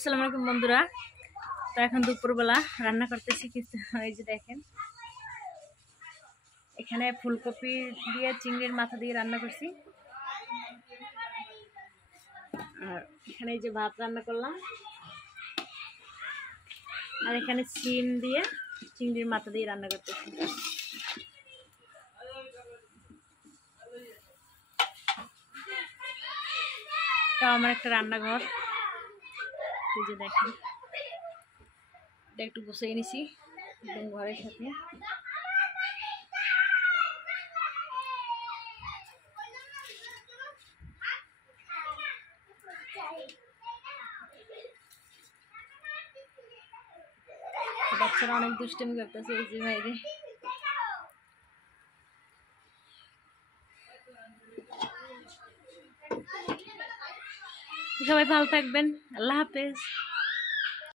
আসসালামু আলাইকুম বন্ধুরা। তো এখন দুপুরবেলা রান্না করতেছি কিছু। এই যে দেখেন, এখানে ফুলকপি দিয়ে চিংড়ির মাথা দিয়ে রান্না করছি। আর এখানে এই যে ভাত রান্না করলাম, আর এখানে সিম দিয়ে চিংড়ির মাথা দিয়ে রান্না করতেছি। তো আমার একটা রান্নাঘর, এই যে দেখেন, এটা একটু গুছিয়ে নিছি একদম ঘরের সাথে। বাচ্চারা অনেক দুষ্টামি করতেছে, এই যে বাইরে। সবাই ভালো থাকবেন, আল্লাহ হাফেজ।